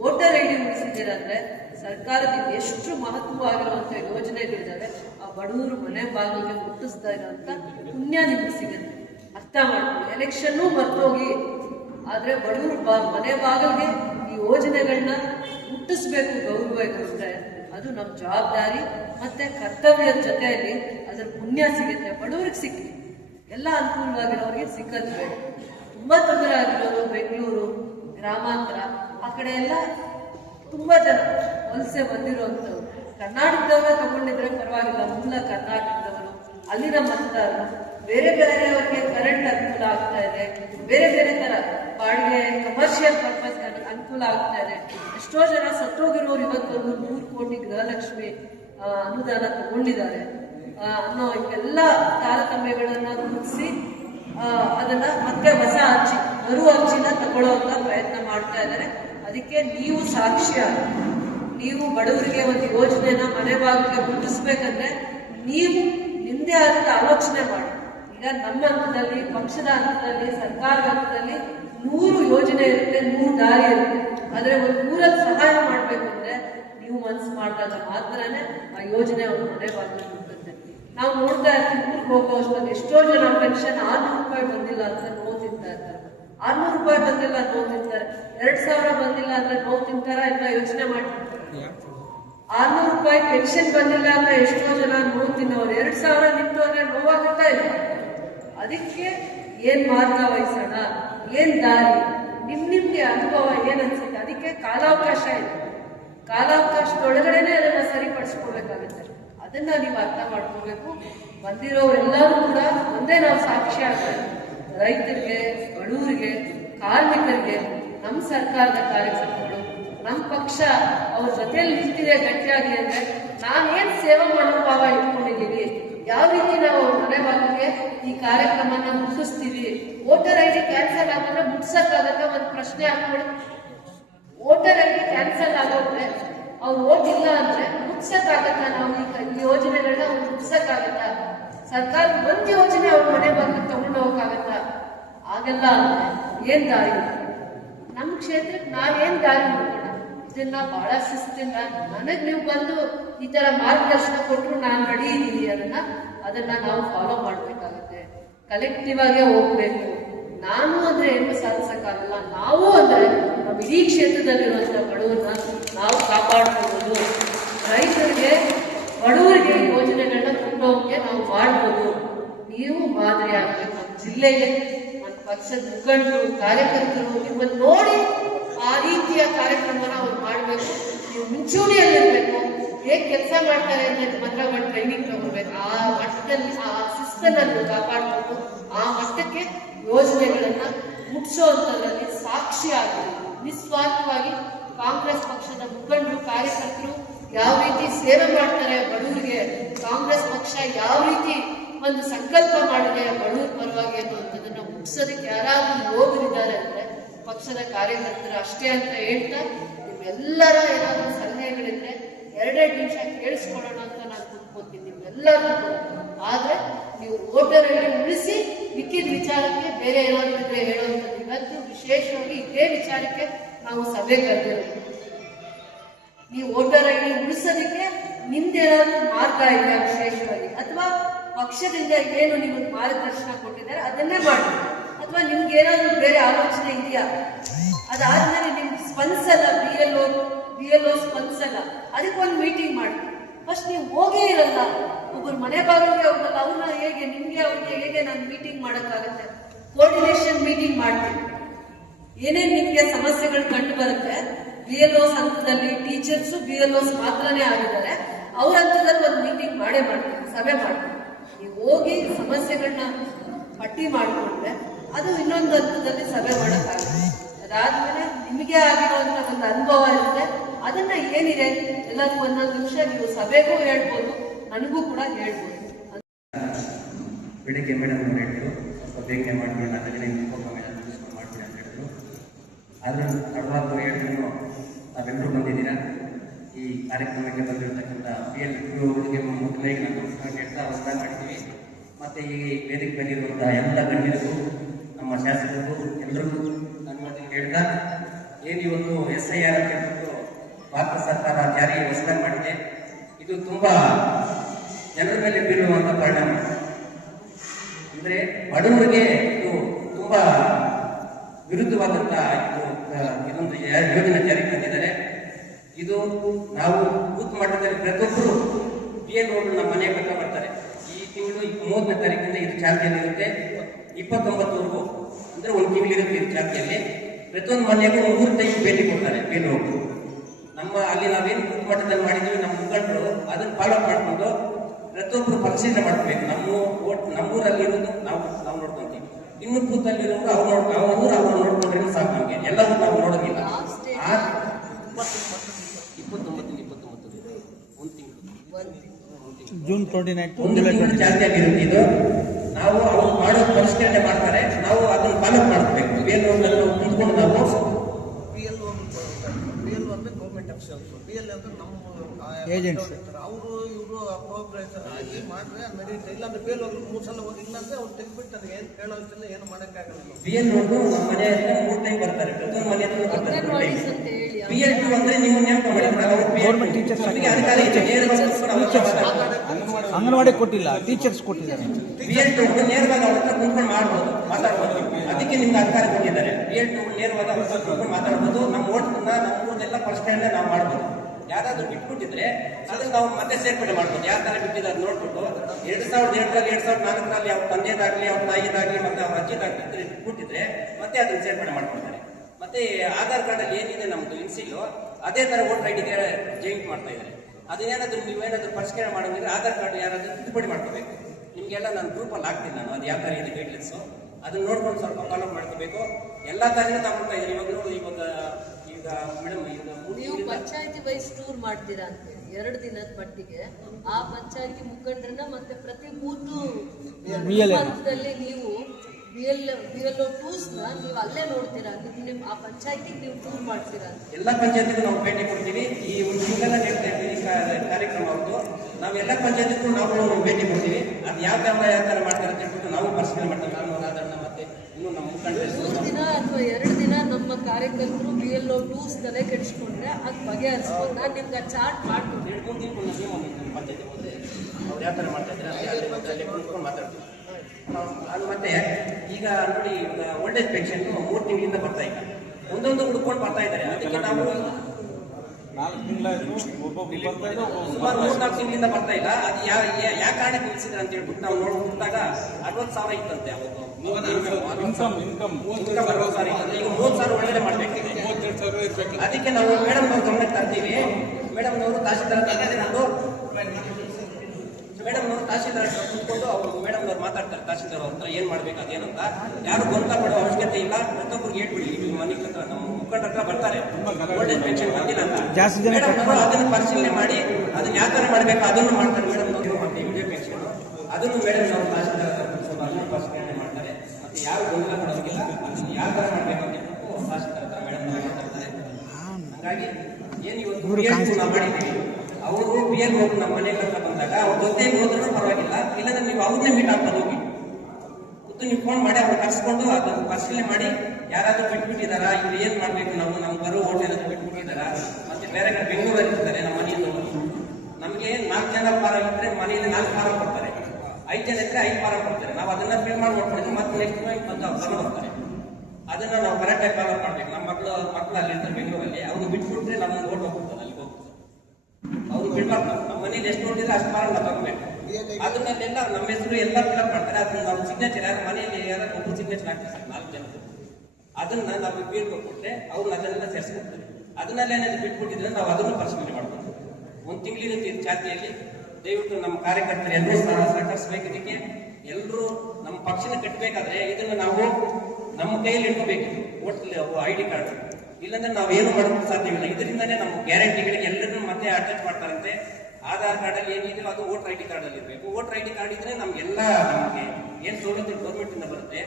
ವೋಟರ್ ಐಡಿ ಉಳಿಸಿದ್ದೀರಂದ್ರೆ ಸರ್ಕಾರದಿಂದ ಎಷ್ಟು ಮಹತ್ವವಾಗಿರುವಂತ ಯೋಜನೆಗಳಿದ್ದಾವೆ ಆ ಬಡವರು ಮನೆ ಬಾಗಿಲಿಗೆ ಮುಟ್ಟಿಸ್ತಾ ಇರೋಂಥ ಪುಣ್ಯ ನಿಮ್ಗೆ ಸಿಗುತ್ತೆ. ಅರ್ಥ ಮಾಡ್ಕೊಳ್ಳಿ. ಎಲೆಕ್ಷನ್ನೂ ಮರ್ತೋಗಿ, ಆದ್ರೆ ಬಡವರು ಮನೆ ಬಾಗಿಲಿಗೆ ಈ ಯೋಜನೆಗಳನ್ನ ಮುಟ್ಟಿಸ್ಬೇಕು ಗೌರವಗೊಳಿಸ್ತಾರೆ. ಅದು ನಮ್ಮ ಜವಾಬ್ದಾರಿ ಮತ್ತೆ ಕರ್ತವ್ಯದ ಜೊತೆಯಲ್ಲಿ ಅದ್ರ ಪುಣ್ಯ ಸಿಗುತ್ತೆ. ಬಡವರಿಗೆ ಸಿಕ್ಕಿ ಎಲ್ಲ ಅನುಕೂಲವಾಗಿರೋರಿಗೆ ಸಿಕ್ಕದ್ವೆ. ತುಂಬಾ ತೊಂದರೆ ಆಗಿರೋದು ಬೆಂಗಳೂರು ಗ್ರಾಮಾಂತರ ಆ ಕಡೆ ಎಲ್ಲ ತುಂಬಾ ಜನ ವಲಸೆ ಬಂದಿರುವಂಥವ್ರು. ಕರ್ನಾಟಕದವರೇ ತಗೊಂಡಿದ್ರೆ ಪರವಾಗಿಲ್ಲ, ಮೂಲ ಕರ್ನಾಟಕದವರು ಅಲ್ಲಿನ ಮತದಾರರು. ಬೇರೆ ಬೇರೆಯವರಿಗೆ ಕರೆಂಟ್ ಅನುಕೂಲ ಆಗ್ತಾ ಇದೆ, ಬೇರೆ ಬೇರೆ ತರ ಬಾಡಿಗೆ ಕಮರ್ಷಿಯಲ್ ಪರ್ಪಸ್ ಅನುಕೂಲ ಆಗ್ತಾ ಇದೆ. ಎಷ್ಟೋ ಜನ ಸತ್ತೋಗಿರೋರು ಇವತ್ತೊಂದು 100 ಕೋಟಿ ಗೃಹಲಕ್ಷ್ಮಿ ಅನುದಾನ ತಗೊಂಡಿದ್ದಾರೆ ಅನ್ನೋ ಇವೆಲ್ಲ ತಾರತಮ್ಯಗಳನ್ನ ಗುರುತಿಸಿ ಅದನ್ನ ಮತ್ತೆ ಹೊಸ ಅರ್ಜಿ, ಮರು ಅರ್ಜಿನ ತಗೊಳ್ಳೋಂತ ಪ್ರಯತ್ನ ಮಾಡ್ತಾ ಇದ್ದಾರೆ. ಅದಕ್ಕೆ ನೀವು ಸಾಕ್ಷ್ಯ. ನೀವು ಬಡವರಿಗೆ ಒಂದು ಯೋಜನೆನ ಮನೆ ಬಾಗಿಲಿಗೆ ಮುಟ್ಟಿಸ್ಬೇಕಂದ್ರೆ ನೀವು ನಿಮ್ದೇ ಆದ ಆಲೋಚನೆ ಮಾಡಿ. ಈಗ ನಮ್ಮ ಹಂತದಲ್ಲಿ, ಪಕ್ಷದ ಹಂತದಲ್ಲಿ, ಸರ್ಕಾರದ ಹಂತದಲ್ಲಿ 100 ಯೋಜನೆ ಇರುತ್ತೆ, 100 ದಾರಿ ಇರುತ್ತೆ. ಆದ್ರೆ ಒಂದು ಊರಲ್ಲಿ ಸಹಾಯ ಮಾಡ್ಬೇಕು ಅಂದ್ರೆ ಮಾಡಿದಾಗ ಮಾತ್ರನೇ ಆ ಯೋಜನೆ ಅವ್ರ ಮನೆ ಬಾಗಿಲು ಮುಟ್ಟುತ್ತೆ. ನಾವು ನೋಡ್ತಾ ಇರ್ತೀವಿ, ಊರಿಗೆ ಹೋಗುವಷ್ಟರಲ್ಲಿ ಎಷ್ಟೋ ಜನ ಪೆನ್ಷನ್ 600 ರೂಪಾಯಿ ಬಂದಿಲ್ಲ ಅಂತ ನೋವು ತಿಂತಾ ಇರ್ತಾರೆ. 600 ರೂಪಾಯಿ ಬಂದಿಲ್ಲ ನೋವು ತಿಂತಾರೆ. 2000 ಬಂದಿಲ್ಲ ಅಂದ್ರೆ ನೋವು ತಿಂತಾರ ಇಲ್ಲ ಯೋಚನೆ ಮಾಡ್ತಾರೆ. 600 ರೂಪಾಯಿ ಪೆನ್ಷನ್ ಬಂದಿಲ್ಲ ಅಂದ್ರೆ ಎಷ್ಟೋ ಜನ ನೋವು ತಿನ್ನೋರು. 2000 ನಿಂತು ಅಂದ್ರೆ ನೋವಾಗುತ್ತಾ ಇಲ್ಲ. ಅದಕ್ಕೆ ಏನ್ ಮಾರ್ಗ ವಹಿಸೋಣ, ಏನ್ ದಾರಿ, ನಿಮ್ಗೆ ಅನುಭವ ಏನ್ ಅನ್ಸುತ್ತೆ? ಅದಕ್ಕೆ ಕಾಲಾವಕಾಶ ಇದೆ. ಕಾಲಾವಕಾಶದೊಳಗಡೆನೆ ಅದನ್ನ ಸರಿಪಡಿಸ್ಕೋಬೇಕಾಗುತ್ತೆ. ಅದನ್ನ ನೀವು ಅರ್ಥ ಮಾಡ್ಕೋಬೇಕು. ಬಂದಿರೋರೆಲ್ಲರೂ ಕೂಡ ಒಂದೇ ನಾವು ಸಾಕ್ಷಿ ಆಗ್ತೇವೆ. ರೈತರಿಗೆ, ಬಡವರಿಗೆ, ಕಾರ್ಮಿಕರಿಗೆ ನಮ್ಮ ಸರ್ಕಾರದ ಕಾರ್ಯಕ್ರಮಗಳು, ನಮ್ಮ ಪಕ್ಷ ಅವ್ರ ಜೊತೆಯಲ್ಲಿ ನಿಂತಿದೆ ಗಟ್ಟಿಯಾಗಿ ಅಂದ್ರೆ ನಾನೇನ್ ಸೇವಾ ಮನೋಭಾವ ಇಟ್ಕೊಂಡಿದ್ದೀವಿ, ಯಾವ ರೀತಿ ನಾವು ಅವ್ರ ಮನೆ ಬಾಗಿಲಿಗೆ ಈ ಕಾರ್ಯಕ್ರಮನ ಮುಗಿಸ್ತೀವಿ. ವೋಟರ್ ಐ ಡಿ ಕ್ಯಾನ್ಸಲ್ ಆದ್ರೆ ಮುಟ್ಸಕ್ಕಾಗತ್ತ? ಒಂದು ಪ್ರಶ್ನೆ ಹಾಕ್ಬಿಡಿ. ವೋಟರ್ ಐ ಡಿ ಕ್ಯಾನ್ಸಲ್ ಆಗೋದ್ರೆ ಅವ್ರು ವೋಟ್ ಇಲ್ಲ ಅಂದ್ರೆ ಮುಟ್ಸಕ್ಕಾಗತ್ತ? ನಾವು ಈ ಯೋಜನೆಗಳನ್ನ ಮುಟ್ಸಕ್ಕಾಗತ್ತ? ಸರ್ಕಾರದ ಒಂದು ಯೋಜನೆ ಅವ್ರ ಮನೆ ಬಾಗಿಲಿಗೆ ತಗೊಂಡು ಹೋಗಕ್ಕಾಗತ್ತ? ಆಗಲ್ಲ. ಏನ್ ದಾರಿ? ನಮ್ಮ ಕ್ಷೇತ್ರಕ್ಕೆ ನಾವೇನ್ ದಾರಿ ನೋಡೋಣ? ಇದನ್ನ ಬಹಳ ಶಿಸ್ತಿಂದ ನನಗ್ ನೀವು ಬಂದು ಈ ತರ ಮಾರ್ಗದರ್ಶನ ಕೊಟ್ಟರು ನಾನು ರೆಡಿ ಇದ್ದೀನಿ. ಅದನ್ನ ನಾವು ಫಾಲೋ ಮಾಡ್ಬೇಕಾಗುತ್ತೆ. ಕಲೆಕ್ಟಿವ್ ಆಗೇ ಹೋಗ್ಬೇಕು. ನಾನು ಅಂದ್ರೆ ಏನು ಸಾಧಿಸಕ್ಕಾಗಲ್ಲ, ನಾವು ಅಂದ್ರೆ ನಮ್ಮ ಇಡೀ ಕ್ಷೇತ್ರದಲ್ಲಿರುವಂತ ಬಡವರನ್ನ ನಾವು ಕಾಪಾಡ್ಕೋಬಹುದು. ರೈತರಿಗೆ, ಬಡವರಿಗೆ ಯೋಜನೆಗಳನ್ನ ಕೊಂಡೋಗಕ್ಕೆ ನಾವು ಮಾಡ್ಬೋದು. ನೀವು ಮಾದರಿ ಆಗ್ಬೇಕು. ನಮ್ಮ ಜಿಲ್ಲೆಗೆ, ನಮ್ಮ ಪಕ್ಷದ ಮುಖಂಡರು, ಕಾರ್ಯಕರ್ತರು ನಿಮ್ಮನ್ನು ನೋಡಿ ಆ ರೀತಿಯ ಕಾರ್ಯಕ್ರಮನ ಅವ್ರು ಮಾಡ್ಬೇಕು. ನೀವು ಮುಂಚೂಣಿಯಲ್ಲಿರ್ಬೇಕು. ಹೇಗೆ ಕೆಲಸ ಮಾಡ್ತಾರೆ ಅನ್ನೋದು ಮಾತ್ರ ಒಂದು ಟ್ರೈನಿಂಗ್ ತಗೋಬೇಕು. ಆ ಮಟ್ಟದಲ್ಲಿ ಆ ಶಿಸ್ತನ್ನು ಕಾಪಾಡ್ಬೇಕು. ಆ ಮಟ್ಟಕ್ಕೆ ಯೋಜನೆಗಳನ್ನ ಮುಟ್ಸೋಂಥದ್ರಲ್ಲಿ ಸಾಕ್ಷಿ ಆಗಬೇಕು. ನಿಸ್ವಾರ್ಥವಾಗಿ ಕಾಂಗ್ರೆಸ್ ಪಕ್ಷದ ಮುಖಂಡರು, ಕಾರ್ಯಕರ್ತರು ಯಾವ ರೀತಿ ಸೇವೆ ಮಾಡ್ತಾರೆ ಬಡವರಿಗೆ, ಕಾಂಗ್ರೆಸ್ ಪಕ್ಷ ಯಾವ ರೀತಿ ಒಂದು ಸಂಕಲ್ಪ ಮಾಡಿದೆ ಬಡವರ ಪರವಾಗಿ ಅನ್ನುವಂಥದ್ದನ್ನ ಮುಟ್ಸೋದಕ್ಕೆ ಯಾರಾದ್ರೂ ಯೋಗರಿದ್ದಾರೆ ಅಂದ್ರೆ ಪಕ್ಷದ ಕಾರ್ಯಕರ್ತರು ಅಷ್ಟೇ ಅಂತ ಹೇಳ್ತಾ, ನಿಮ್ಮೆಲ್ಲರ ಏನಾದರೂ ಸಲಹೆಗಳಿದ್ರೆ 2 ನಿಮಿಷ ಕೇಳಿಸ್ಕೊಳ್ಳೋಣ ಅಂತ ನಾನು ಕೂತ್ಕೊತೀನಿ ನಿಮ್ಮೆಲ್ಲರಿಗೂ. ಆದ್ರೆ ನೀವು ವೋಟರಲ್ಲಿ ಉಳಿಸಿ ಮಿಕ್ಕಿದ ವಿಚಾರಕ್ಕೆ ಬೇರೆ ಏನಾದರೂ ಇದ್ರೆ ಹೇಳುವಂಥದ್ದು. ಇವತ್ತು ವಿಶೇಷವಾಗಿ ಇದೇ ವಿಚಾರಕ್ಕೆ ನಾವು ಸಭೆ ಕರೆದಿರೋದು. ನೀವು ವೋಟರ್ ಐ ಡಿ ಉಳಿಸೋದಕ್ಕೆ ನಿಮ್ದೇನಾದ್ರೂ ಮಾರ್ಗ ಇದೆಯಾ ವಿಶೇಷವಾಗಿ, ಅಥವಾ ಪಕ್ಷದಿಂದ ಏನು ನಿಮಗೆ ಮಾರ್ಗದರ್ಶನ ಕೊಟ್ಟಿದ್ದಾರೆ ಅದನ್ನೇ ಮಾಡಿ, ಅಥವಾ ನಿಮ್ಗೆ ಏನಾದ್ರೂ ಬೇರೆ ಆಲೋಚನೆ ಇದೆಯಾ? ಅದಾದ್ಮೇಲೆ ನಿಮ್ಗೆ ಸ್ಪಂದಿಸಲ್ಲ, ಬಿ ಎಲ್ ಒ ಸ್ಪಂದಿಸಲ್ಲ, ಅದಕ್ಕೊಂದು ಮೀಟಿಂಗ್ ಮಾಡಿ. ಫಸ್ಟ್ ನೀವು ಹೋಗೇ ಇರಲ್ಲ, ಒಬ್ಬರು ಮನೆ ಬಾಗಿಲಿಗೆ ಹೋಗಲ್ಲ, ಅವ್ರನ್ನ ಹೇಗೆ ನಿಮ್ಗೆ ಅವ್ರಿಗೆ ಹೇಗೆ ನಾನು ಮೀಟಿಂಗ್ ಮಾಡೋಕ್ಕಾಗುತ್ತೆ? ಕೋರ್ಡಿನೇಷನ್ ಮೀಟಿಂಗ್ ಮಾಡ್ತೀನಿ. ಏನೇನು ನಿಮ್ಗೆ ಸಮಸ್ಯೆಗಳು ಕಂಡು ಬರುತ್ತೆ, ಬಿ ಎಲ್ ಒ ಹಂತದಲ್ಲಿ ಟೀಚರ್ಸು BLOs ಮಾತ್ರನೇ ಆಗಿದ್ದಾರೆ, ಅವ್ರ ಹಂತದಲ್ಲಿ ಒಂದು ಮೀಟಿಂಗ್ ಮಾಡೇ ಮಾಡ್ತೀನಿ, ಸಭೆ ಮಾಡ್ತೀನಿ. ನೀವು ಹೋಗಿ ಸಮಸ್ಯೆಗಳನ್ನ ಪಟ್ಟಿ ಮಾಡಿಕೊಂಡ್ರೆ ಅದು ಇನ್ನೊಂದು ಹಂತದಲ್ಲಿ ಸಭೆ ಮಾಡೋಕ್ಕಾಗುತ್ತೆ. ಅದಾದ್ಮೇಲೆ ನಿಮಗೆ ಆಗಿರುವಂತ ಒಂದು ಅನುಭವ ಇರುತ್ತೆ, ಅದನ್ನ ಏನಿದೆ ಎಲ್ಲರಿಗೂ 1 ನಿಮಿಷ ನೀವು ಸಭೆಗೂ ಹೇಳ್ಬೋದು, ನನಗೂ ಕೂಡ ಹೇಳ್ಬೋದು. ಬೆಳಿಗ್ಗೆ ಮೇಡಮ್ ಹೇಳಿದ್ರು ಸ್ವಲ್ಪ ಬೇಗ ಮಾಡಿ ಅದಕ್ಕೆ ಮೇಡಮ್ ಮಾಡ್ತೀನಿ ಅಂತ ಹೇಳಿದ್ರು. ಆದರೆ ತಡವಾದ ಹೇಳಿದ್ರು ನಾವೆಲ್ಲರೂ ಬಂದಿದ್ದೀರಾ. ಈ ಕಾರ್ಯಕ್ರಮಕ್ಕೆ ಬಂದಿರತಕ್ಕಂಥ PLPOಗಳಿಗೆ ಮೊದಲಿಗೆ ನಾನು ನಮಸ್ಕಾರ ಹೇಳ್ತಾ ಹೊಸದಾಗಿ ಮಾಡಿದ್ದೀವಿ. ಮತ್ತು ಈ ವೇದಿಕೆ ಬಂದಿರುವಂಥ ಎಲ್ಲ ಗಣ್ಯರಿಗೂ, ನಮ್ಮ ಶಾಸಕರಿಗೂ ಎಲ್ಲರಿಗೂ ಅನುಮತಿ ಹೇಳ್ತಾ, ಏನು ಇವತ್ತು SIR ಅಂತ ಹೇಳ್ಬಿಟ್ಟು ಭಾರತ ಸರ್ಕಾರ ಜಾರಿ ಹೊಸದಾಗಿ ಮಾಡಿದೆ. ಇದು ತುಂಬ ಜನರ ಮೇಲೆ ಬೀರುವಂಥ ಪರಿಣಾಮ. ಅಂದರೆ ಬಡವರಿಗೆ ಇದು ತುಂಬ ವಿರುದ್ಧವಾದಂಥ ಇದೊಂದು ಯೋಜನೆ ಜಾರಿ ತಂದಿದ್ದಾರೆ. ಇದು ನಾವು ಬೂತ್ ಮಟ್ಟದಲ್ಲಿ ಪ್ರತಿಯೊಬ್ಬರು PLOಗಳು ನಮ್ಮ ಮನೆ ಪಕ್ಕ ಬರ್ತಾರೆ. ಈ ತಿಂಗಳು 30ನೇ ತಾರೀಕಿಂದ ಇದು ಚಾಲ್ತಿಯಲ್ಲಿರುತ್ತೆ. 29ವರೆಗೂ ಅಂದರೆ ಒಂದು ತಿಂಗಳಿರುತ್ತೆ ಇದು ಚಾಲ್ತಿಯಲ್ಲಿ. ಪ್ರತಿಯೊಂದು ಮನೆಗೂ 3 ಟೈಮ್ ಭೇಟಿ ಕೊಡ್ತಾರೆ PLOಗಳು. ನಮ್ಮ ಅಲ್ಲಿ ನಾವೇನು ಬೂತ್ ಮಟ್ಟದಲ್ಲಿ ಮಾಡಿದ್ದೀವಿ, ನಮ್ಮ ಮುಖಂಡರು ಅದನ್ನು ಫಾಲೋ ಮಾಡಿಕೊಂಡು ಪ್ರತಿಯೊಬ್ಬರು ಪರಿಶೀಲನೆ ಮಾಡಬೇಕು. ನಮ್ಮೂರಲ್ಲಿರೋದು ನಾವು ನೋಡ್ಕೊಂತೀವಿ, ಇನ್ನು ಬೂತಲ್ಲಿರೋರು ಅವ್ರು ನೋಡ್ಕೊಂಡ್ರೆ ಸಾಕು. ನಮಗೆ ಎಲ್ಲರೂ ನಾವು ನೋಡೋದಿಲ್ಲ. 29 ಜೂನ್ 29 ಒಂದು ತಿಂಗಳು ಜಾಸ್ತಿ ಆಗಿರುತ್ತೆ. ಇದು ನಾವು ಅವ್ರು ಮಾಡೋ ಪರಿಷ್ಕರಣೆ ಮಾಡ್ತಾರೆ, ನಾವು ಅದನ್ನು ಫಾಲೋ ಮಾಡಬೇಕು. ಬೇರೆ ಕುಂತ್ಕೊಂಡು ನಾವು PLO ಅಂದ್ರೆ ಗೌರ್ಮೆಂಟ್ ಅಫಿಷಿಯಲ್ಸ್, ಎಲ್ ಅಂದ್ರೆ ನಮ್ಮ Agents. ಅವರು ಇವರು ಅಪ್ರೋಪ್ರೇಷನ್ ಆಗಿ ಮಾಡಿದ್ರೆ ನಡೀತಾರೆ. ಇಲ್ಲಾಂದ್ರೆ ಬೇಲ್ ಹೋಗಿ 3 ಸಲ ಹೋಗಿ ಇಲ್ಲಾಂದ್ರೆ ಅವ್ರು ತೆಗೆದ್ಬಿಡ್ತಾರೆ. ಏನು ಕೇಳೋದಿಲ್ಲ, ಏನು ಮಾಡೋಕ್ಕಾಗಲ್ಲ. BL2 ನಮ್ಮ ಮನೆ ಹತ್ರ 3 ಟೈಮ್ ಬರ್ತಾರೆ, ಪ್ರತಿಯೊಂದು ಮನೆ ಹತ್ರ ಬರ್ತಾರೆ. ಅಂಗನವಾಡೀಸ್ ಅಂತ ಹೇಳಿ BL2 ಅಂದ್ರೆ ನೀವು ನೇಮಕ ಮಾಡಿ ಗೌರ್ಮೆಂಟ್ ಟೀಚರ್ಸ್ ನಮಗೆ ಅಧಿಕಾರಿ ಇದೆ, ನೇರವಾಗಿ ಕೂತ್ಕೊಂಡು ಅವ್ರ ಹತ್ರ ಮಾತಾಡ್ತಾರೆ. ಅಂಗನವಾಡಿ ಕೊಟ್ಟಿಲ್ಲ, ಟೀಚರ್ಸ್ ಕೊಟ್ಟಿದ್ದಾರೆ. BL2 ನೇರವಾಗಿ ಅವ್ರ ಹತ್ರ ಕುತ್ಕೊಂಡು ಮಾಡ್ಬೋದು, ಮಾತಾಡ್ಬೋದು. ಅದಕ್ಕೆ ನಿಮ್ಗೆ ಅಧಿಕಾರ ಕೊಟ್ಟಿದ್ದಾರೆ. BL2 ನೇರವಾಗಿ ಅವ್ರ ಹತ್ರ ಕುತ್ಕೊಂಡು ಮಾತಾಡ್ಬೋದು. ನಮ್ಮ ಓಟ್ನ ನಮ್ಮೂರ್ನೆಲ್ಲ ಪರಿಷ್ಕರಣೆ ನಾವು ಮಾಡ್ಬೋದು. ಯಾರಾದ್ರೂ ಬಿಟ್ಬಿಟ್ಟಿದ್ರೆ ಅದನ್ನ ನಾವು ಮತ್ತೆ ಸೇರ್ಪಡೆ ಮಾಡ್ಬೋದು. ಯಾವ ತರ ಬಿಟ್ಟಿದ್ದಾರೆ ನೋಡ್ಬಿಟ್ಟು 2002ರಲ್ಲಿ 2004ರಲ್ಲಿ ಅವ್ರ ತಂದೆದಾಗ್ಲಿ ಅವ್ರ ತಾಯಿದಾಗ್ಲಿ ಮತ್ತೆ ಅವ್ರ ಅಜ್ಜಿದಾಗ್ಲಿ ಬಿಟ್ಬಿಟ್ಟಿದ್ರೆ ಮತ್ತೆ ಅದನ್ನ ಸೇರ್ಪಡೆ ಮಾಡ್ಕೊಳ್ತಾರೆ. ಮತ್ತೆ ಆಧಾರ್ ಕಾರ್ಡ್ ಅಲ್ಲಿ ಏನಿದೆ ನಮ್ದು ಇನ್ಸಿಲು ಅದೇ ತರ ವೋಟರ್ ಐಡಿಗೆ ಜಾಯಿಂಟ್ ಮಾಡ್ತಾ ಇದ್ದಾರೆ. ಅದನ್ನೇನಾದ್ರೂ ನೀವೇನಾದ್ರೂ ಪರಿಷ್ಕರಣೆ ಮಾಡೋಂಗಿದ್ರೆ ಆಧಾರ್ ಕಾರ್ಡ್ ಯಾರಾದ್ರೂ ತಿದ್ದುಪಡಿ ಮಾಡ್ಕೋಬೇಕು. ನಿಮ್ಗೆಲ್ಲ ನಾನು ಗ್ರೂಪಲ್ಲಿ ಹಾಕ್ತೀನಿ, ನಾನು ಅದು ಯಾವ ತರ ಇದೆ ಗೈಡ್ಲೈನ್ಸ್ ಅದನ್ನ ನೋಡ್ಕೊಂಡು ಸ್ವಲ್ಪ ಫಾಲೋ ಮಾಡ್ಕೋಬೇಕು. ಎಲ್ಲಾ ಕಾರ್ಯನೂ ತಗೊಳ್ತಾ ಇದ್ದಾರೆ. ಇವಾಗ ನೋಡಿ, ಈಗ ಮೇಡಮ್ ನೀವು ಪಂಚಾಯತಿ ವೈಸ್ ಟೂರ್ ಮಾಡ್ತೀರಾ ಅಂತ ಹೇಳಿ 2 ದಿನದ ಮಟ್ಟಿಗೆ ಆ ಪಂಚಾಯತಿ ಮುಖಂಡರನ್ನ ಮತ್ತೆ ಪ್ರತಿ ಬೂತು ಹಂತದಲ್ಲಿ ನೀವು BLO ಟೂರ್ಸ್ನ ನೀವು ಅಲ್ಲೇ ನೋಡ್ತೀರಾ. ನಿಮ್ಮ ಆ ಪಂಚಾಯತಿಗೆ ನೀವು ಟೂರ್ ಮಾಡ್ತೀರಾ ಅಂತ ಎಲ್ಲ ಪಂಚಾಯತಿಗೂ ನಾವು ಭೇಟಿ ಕೊಡ್ತೀವಿ. ಈ ಒಂದು ತಿಂಗಳ ನೀಡ್ತಾ ಇರ್ತೀವಿ ಕಾರ್ಯಕ್ರಮ ಅವ್ರದ್ದು. ನಾವು ಎಲ್ಲ ಪಂಚಾಯತಿಗೂ ನಾವು ಭೇಟಿ ಕೊಡ್ತೀವಿ. ಅದು ಯಾವ ತರ ಮಾಡ್ತಾರೆ ಅಂತ ಹೇಳ್ಬಿಟ್ಟು ನಾವು ಪರಿಶೀಲನೆ ಮಾಡ್ತೀವಿ. ನಾನು ರಾಧಣ್ಣ ಮತ್ತೆ ಇನ್ನು ನಮ್ಮ ಮುಖಂಡರು 3 ದಿನ ಅಥವಾ 2 ದಿನ ನಮ್ಮ ಕಾರ್ಯಕರ್ತರು BLO ಟೂರ್ಸ್ ತಲೆ ಕೆಡಿಸ್ಕೊಂಡ್ರೆ ಅದು ಬಗೆಹರಿಸ್ಬೋದು. ನಾನು ನಿಮ್ಗೆ ಚಾರ್ಟ್ ಮಾಡ್ತೀನಿ. 2-3 ದಿನ ಪಂಚಾಯತಿ ಹೋದ್ರೆ ಅವ್ರು ಯಾವ ತರ ಮಾಡ್ತಾ ಇದ್ದಾರೆ ಅಲ್ಲಿ ಕುತ್ಕೊಂಡು ಮಾತಾಡ್ತೀವಿ. ಅದು ಮತ್ತೆ ಈಗ ನೋಡಿ, ಓಲ್ಡ್ ಏಜ್ ಪೆನ್ಷನ್ 3 ತಿಂಗಳಿಂದ ಬರ್ತಾ ಇಲ್ಲ, ಒಂದೊಂದು ಹುಡ್ಕೊಂಡು ಬರ್ತಾ ಇದ್ದಾರೆ. ಅದಕ್ಕೆ ನಾವು 4 ತಿಂಗಳಾಯ್ತು, ಸುಮಾರು 3-4 ತಿಂಗಳಿಂದ ಬರ್ತಾ ಇಲ್ಲ. ಅದು ಯಾವ ಕಾರಣಕ್ಕೆ ನಿಲ್ಸಿದ್ರೆ ಅಂತ ಹೇಳ್ಬಿಟ್ಟು ನಾವು ನೋಡ್ಬಿಟ್ಟಾಗ 60,000 ಇತ್ತಂತೆ ಅವತ್ತು ಇನ್ಕಮ್ 60,000 ಇತ್ತಂತೆ. ಈಗ 30,000 ಒಳ್ಳೆ ಮಾಡ್ಬೇಕಿದೆ. ಅದಕ್ಕೆ ನಾವು ಮೇಡಮ್ ನಾವು ಗಮನಕ್ಕೆ ತರ್ತೀವಿ. ಮೇಡಮ್ ಅವರು ತಹಶೀಲ್ದಾರ್ ತಂದು ಕುತ್ಕೊಂಡು ಅವರು ಮೇಡಮ್ ಅವ್ರು ಮಾತಾಡ್ತಾರೆ. ತಹಶೀಲ್ದಾರ್ ಅವ್ರ ಹತ್ರ ಏನ್ ಮಾಡ್ಬೇಕು ಅದೇನಂತ ಯಾರು ಗೊಂದಲ ಪಡೋ ಅವಶ್ಯಕತೆ ಇಲ್ಲ. ಪ್ರತಿಯೊಬ್ಬರಿಗೆ ಹೇಳ್ಬಿಡಿ, ನಿಮ್ಮ ಮನೆ ಹತ್ರ ನಮ್ಮ ಮುಖಂಡರ ಹತ್ರ ಬರ್ತಾರೆ ಓಲ್ಡ್ ಏಜ್ ಪೆನ್ಷನ್ ಬಂದಿಲ್ಲ ಅಂತ. ಮೇಡಮ್ ಅವರು ಅದನ್ನು ಪರಿಶೀಲನೆ ಮಾಡಿ ಅದನ್ನ ಯಾವ ತರ ಮಾಡ್ಬೇಕು ಅದನ್ನು ಮಾಡ್ತಾರೆ. ಮೇಡಮ್ ನಾವು ಮಾಡ್ತೀವಿ ವಿಡಿಯೋ ಪೆನ್ಷನ್, ಅದನ್ನು ಮೇಡಮ್ ನಾವು ತಹಶೀಲ್ದಾರ್ ಹತ್ರ ಪರಿಶೀಲನೆ ಮಾಡ್ತಾರೆ. ಮತ್ತೆ ಯಾರು ಗೊಂದಲ ಪಡೋದಿಲ್ಲ, ಅದನ್ನು ಯಾವ ತರ ಮಾಡ್ಬೇಕು ಅಂತ ಹೇಳ್ಬಿಟ್ಟು ತಹಶೀಲ್ದಾರ್ ಹತ್ರ ಮೇಡಮ್ ಮಾತಾಡ್ತಾರೆ. ಹಾಗಾಗಿ ಏನು ಇವತ್ತು ನಾವು ಮಾಡಿದ್ದೀವಿ. ಅವರು BLO ನಮ್ಮ ಮನೆ ಹತ್ರ ಬಂದಾಗ ಅವ್ರ ಜೊತೆ ಹೋದ್ರೂ ಪರವಾಗಿಲ್ಲ, ಇಲ್ಲಾಂದ್ರೆ ನೀವು ಅವ್ರನ್ನೇ ಮೀಟ್ ಆಗ್ತಾ ಹೋಗಿ ಮತ್ತು ನೀವು ಫೋನ್ ಮಾಡಿ ಅವ್ರು ಕರ್ಸ್ಕೊಂಡು ಅದನ್ನು ಪರಿಶೀಲನೆ ಮಾಡಿ ಯಾರಾದ್ರೂ ಬಿಟ್ಬಿಟ್ಟಿದಾರಾ, ಇವ್ರು ಏನ್ ಮಾಡ್ಬೇಕು, ನಾವು ಬರೋ ಓಟ್ ಏನಾದ್ರು ಬಿಟ್ಬಿಟ್ಟಿದಾರಾ. ಮತ್ತೆ ಬೇರೆ ಕಡೆ ಬೆಂಗಳೂರಲ್ಲಿ ಇರ್ತಾರೆ ನಮ್ಮ ಮನೆಯಿಂದ. ನಮಗೆ 4 ಜನ ಫಾರಂ ಇದ್ರೆ ಮನೆಯಲ್ಲಿ 4 ಫಾರಂ ಕೊಡ್ತಾರೆ, 5 ಜನ ಇದ್ರೆ 5 ಫಾರಂ ಕೊಡ್ತಾರೆ. ನಾವು ಅದನ್ನ ಫಿಲ್ ಮಾಡಿ ನೋಡ್ಬಿಟ್ಟು ಮತ್ತೆ ನೆಕ್ಸ್ಟ್ ಬಂದು ಅವ್ರು ಫಾಲೋ ಬರ್ತಾರೆ. ಅದನ್ನ ನಾವು ಕರೆಕ್ಟಾಗಿ ಫಾಲೋ ಮಾಡ್ಬೇಕು. ನಮ್ಮ ಮಕ್ಕಳು ಅಲ್ಲಿ ಇರ್ತಾರೆ ಬೆಂಗಳೂರಲ್ಲಿ, ಅವ್ರು ಬಿಟ್ಬಿಟ್ರೆ ನಮ್ಮನ್ನು ಓಟ್ ಹೋಗ್ತಾರೆ, ಅಲ್ಲಿ ಹೋಗ್ತಾರೆ. ಅವ್ರು ಬಿಡ್ಬಾರ್ದು. ನಮ್ಮ ಮನೇಲಿ ಎಷ್ಟು ನೋಡಿದ್ರೆ ಅಷ್ಟು ಫಾರಂ ನಾವು ತಗೋಬೇಕು. ಅದನ್ನೆಲ್ಲ ನಮ್ಮ ಹೆಸರು ಎಲ್ಲ ಫಿಲ್ಅಪ್ ಮಾಡ್ತಾರೆ. ಅದನ್ನ ನಾವು ಸಿಗ್ನೇಚರ್ ಯಾರು ಮನೆಯಲ್ಲಿ ಯಾರು ಒಬ್ಬರು ಸಿಗ್ನೇಚರ್ ಹಾಕ್ತಾರೆ 4 ಜನ. ಅದನ್ನ ನಾವು ಬೀಳ್ಕೊಟ್ರೆ ಅವ್ರನ್ನ ಅದನ್ನೆಲ್ಲ ಸೇರಿಸ್ಕೊಡ್ತಾರೆ. ಅದನ್ನೆಲ್ಲ ಏನಾದ್ರು ಬಿಟ್ಬಿಟ್ಟಿದ್ರೆ ನಾವು ಅದನ್ನು ಪರಿಶೀಲನೆ ಮಾಡ್ಬೋದು. 1 ತಿಂಗಳಿರುತ್ತೆ ಚಾತಿಯಲ್ಲಿ. ದಯವಿಟ್ಟು ನಮ್ಮ ಕಾರ್ಯಕರ್ತರು ಎಲ್ಲರೂ ಸಹಕರಿಸಬೇಕು. ಇದಕ್ಕೆ ಎಲ್ಲರೂ ನಮ್ಮ ಪಕ್ಷನ ಕಟ್ಟಬೇಕಾದ್ರೆ ಇದನ್ನು ನಾವು ನಮ್ಮ ಕೈಯಲ್ಲಿ ಇಟ್ಕೋಬೇಕು. ID ಕಾರ್ಡ್ ಇಲ್ಲಾಂದ್ರೆ ನಾವೇನು ಮಾಡೋದಕ್ಕೆ ಸಾಧ್ಯವಿಲ್ಲ. ಇದರಿಂದನೇ ನಮ್ಮ ಗ್ಯಾರಂಟಿಗಳಿಗೆ ಎಲ್ಲರೂ ಮತ್ತೆ ಅಟ್ಯಾಚ್ ಮಾಡ್ತಾರಂತೆ. ಆಧಾರ್ ಕಾರ್ಡ್ ಅಲ್ಲಿ ಏನಿದೆ ಅದು ವೋಟರ್ ID ಕಾರ್ಡ್ ಅಲ್ಲಿ ಇರಬೇಕು. ವೋಟರ್ ID ಕಾರ್ಡ್ ಇದ್ರೆ ನಮ್ಗೆ ಏನ್ ಸೌಲಭ್ಯ ಗೌರ್ಮೆಂಟ್ ಇಂದ ಬರುತ್ತೆ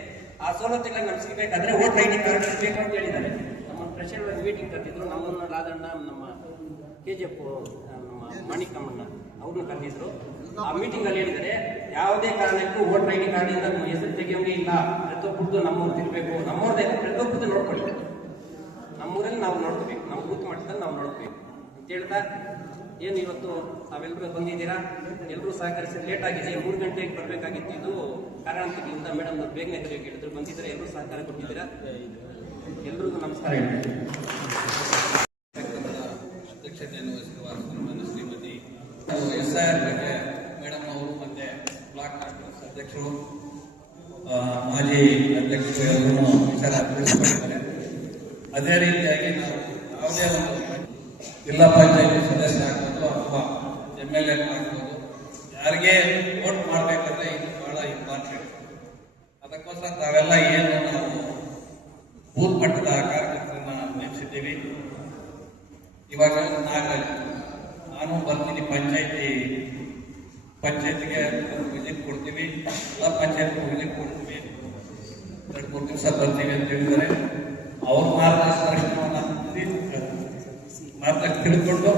ಆ ಸೌಲಭ್ಯಗಳನ್ನ ನಮ್ಗೆ ಸಿಗಬೇಕಾದ್ರೆ ವೋಟರ್ ID ಕಾರ್ಡ್ ಬೇಕು ಅಂತ ಹೇಳಿದ್ದಾರೆ. ನಮ್ಮ ಪ್ರೆಸಿಡೆಂಟ್ ಮೀಟಿಂಗ್ ಕರೆದಿದ್ರು, ನಮ್ಮನ್ನ ರಾಧಣ್ಣ, ನಮ್ಮ KGF ನಮ್ಮ ಮಾಣಿಕಮ್ಮಣ್ಣ ಅವ್ರನ್ನ ಕರೆದಿದ್ರು. ಆ ಮೀಟಿಂಗ್ ಅಲ್ಲಿ ಹೇಳಿದರೆ ಯಾವುದೇ ಕಾರಣಕ್ಕೂ ವೋಟರ್ ID ಕಾರ್ಡ್ ಇಂದ ಹೆಸರು ತೆಗೆಯೋಂಗೆ ಇಲ್ಲ, ಪ್ರತಿಯೊಬ್ಬರದ್ದು ನಮ್ಮೂರ್ದು ಇರಬೇಕು. ನಮ್ಮೂರ್ದೇ ಪ್ರತಿಯೊಬ್ಬರದ್ದು ನೋಡ್ಕೊಳ್ಳಿ, ನಮ್ಮೂರಲ್ಲಿ ನಾವು ನೋಡ್ಕೋಬೇಕು, ನಮ್ಮ ಬೂತ್ ಮಟ್ಟದಲ್ಲಿ ನಾವು ನೋಡ್ಕೋಬೇಕು ಅಂತ ಹೇಳ್ತಾ ಏನು ಇವತ್ತು ತಾವೆಲ್ಲರೂ ಬಂದಿದ್ದೀರಾ, ಎಲ್ಲರೂ ಸಹಕರಿಸಿ. ಲೇಟ್ ಆಗಿದೆ, 3 ಗಂಟೆಗೆ ಬರಬೇಕಾಗಿತ್ತು. ಇದು ಕಾರಣಾಂತರಗಳಿಂದ ಮೇಡಮ್ ಅವ್ರು ಬೇಗನೆ ಹೇಳಿದ್ರು, ಬಂದಿದ್ದಾರೆ, ಎಲ್ಲರೂ ಸಹಕಾರ ಕೊಟ್ಟಿದ್ದೀರಾ. ಎಲ್ರಿಗೂ ನಮಸ್ಕಾರ ಹೇಳ್ತೀನಿ. ಅಧ್ಯಕ್ಷತೆಯನ್ನು ವಹಿಸಿರುವ ಸನ್ಮಾನ್ಯ ಶ್ರೀಮತಿ SIR ಮೇಡಮ್ ಅವರು ಮತ್ತೆ ಬ್ಲಾಕ್ ಕಾಂಗ್ರೆಸ್ ಅಧ್ಯಕ್ಷರು, ಮಾಜಿ ಅಧ್ಯಕ್ಷರು ಎಲ್ಲರೂ ವಿಚಾರ ತಿಳಿಸಿಕೊಟ್ಟಿದ್ದಾರೆ. ಅದೇ ರೀತಿಯಾಗಿ ನಾವು ಯಾವುದೇ ಒಂದು ಜಿಲ್ಲಾ ಪಂಚಾಯತಿ ಸದಸ್ಯ ಆಗ್ಬೋದು ಅಥವಾ MLA ಆಗ್ಬೋದು, ಯಾರಿಗೆ ವೋಟ್ ಮಾಡಬೇಕಾದ್ರೆ ಇದು ಬಹಳ ಇಂಪಾರ್ಟೆಂಟ್. ಅದಕ್ಕೋಸ್ಕರ ತಾವೆಲ್ಲ ಏನು ನಾವು ಬೂತ್ ಮಟ್ಟದ ಕಾರ್ಯಕರ್ತರನ್ನ ನೇಮಿಸಿದ್ದೀವಿ. ಇವಾಗ ನಾನು ಬರ್ತೀನಿ ಪಂಚಾಯತಿಗೆ ವಿಸಿಟ್ ಕೊಡ್ತೀವಿ, ಎಲ್ಲ ಪಂಚಾಯತ್ಗೂ ವಿಸಿಟ್ ಕೊಡ್ತೀವಿ. 2-3 ದಿವಸ ಬರ್ತೀವಿ ಅಂತ ಹೇಳಿದರೆ ಅವ್ರ ಮಾರ್ಗದರ್ಶನವನ್ನು ತಿಳ್ಕೊಂಡು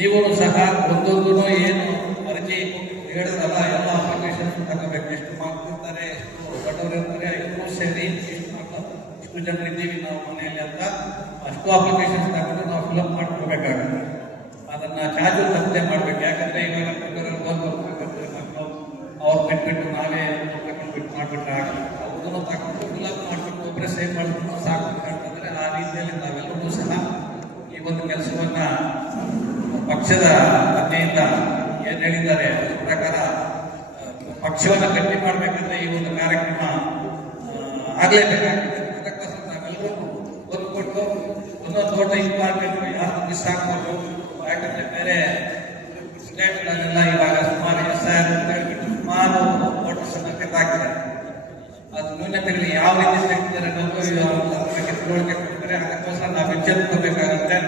ನೀವು ಸಹ ಒಂದೊಂದು ಏನು ಅರ್ಜಿ ಹೇಳಿದ್ರಲ್ಲ ಎಲ್ಲ ಅಪ್ಲಿಕೇಶನ್ ತಗೋಬೇಕು. ಎಷ್ಟು ಮಾಡ್ತಿರ್ತಾರೆ, ಎಷ್ಟು ಬಡವರು ಇರ್ತಾರೆ, ಇಬ್ಬರು ಸೇರಿ ಇಷ್ಟು ಜನರು ಇದ್ದೀವಿ ನಾವು ಮನೆಯಲ್ಲಿ ಅಂತ ಅಷ್ಟು ಅಪ್ಲಿಕೇಶನ್ಸ್ ತಗೊಂಡು ನಾವು ಫಿಲ್ಅಪ್ ಮಾಡ್ಕೋಬೇಕಾಗುತ್ತೆ. ಅದನ್ನ ಚಾರ್ಜ್ ತಪ್ಪದೆ ಮಾಡ್ಬೇಕು. ಯಾಕಂದ್ರೆ ಇವಾಗ ಅವ್ರು ಬಿಟ್ಬಿಟ್ಟು ನಾವೇ ಬಿಟ್ಟು ಮಾಡ್ಬಿಟ್ರೆ ಆಗಲ್ಲ. ಅವ್ರನ್ನ ತಗೊಂಡು ಫಿಲ್ಅಪ್ ಮಾಡ್ಬಿಟ್ಟು ಒಬ್ಬರೇ ಸೇವ್ ಮಾಡ್ಬಿಟ್ಟು ಸಾಕು ಅಂತಂದ್ರೆ ಆ ರೀತಿಯಲ್ಲಿ ನಾವೆಲ್ಲರೂ ಸಹ ಈ ಒಂದು ಕೆಲಸವನ್ನ ಪಕ್ಷದ ವತಿಯಿಂದ ಏನ್ ಹೇಳಿದ್ದಾರೆ ಅದ್ರ ಪ್ರಕಾರ ಪಕ್ಷವನ್ನ ಗಟ್ಟಿ ಮಾಡ್ಬೇಕಂದ್ರೆ ಈ ಒಂದು ಕಾರ್ಯಕ್ರಮ ಆಗ್ಲೇಬೇಕಾಗುತ್ತೆ. ಅದಕ್ಕೋಸ್ಕರ ನಾವೆಲ್ಲರೂ ಒತ್ತು ಕೊಟ್ಟು ಒಂದೊಂದು ದೊಡ್ಡ ಇಂಪಾರ್ಟೆಂಟ್ ಯಾರು ಮಿಸ್ ಆಗ್ಬೋದು. ಯಾಕಂದ್ರೆ ಬೇರೆ ಸ್ಟೇಟ್ಗಳಲ್ಲೆಲ್ಲ ಇವಾಗ ಸುಮಾರು SIR ಅಂತ ಹೇಳ್ಬಿಟ್ಟು ಸುಮಾರು ವೋಟರ್ಸ್ ಅನ್ನ ತೆಗೆದಾಕಿದ್ದಾರೆ. ಅದು ನ್ಯೂನತೆಗಳು ಯಾವ ರೀತಿ ತೆಗೆದಿದ್ದಾರೆ ಅನ್ನೋದು ತಿಳುವಳಿಕೆ ಕೊಡ್ತಾರೆ. ಅದಕ್ಕೋಸ್ಕರ ನಾವು ಎಚ್ಚೆತ್ಕೋಬೇಕಾಗುತ್ತೆ.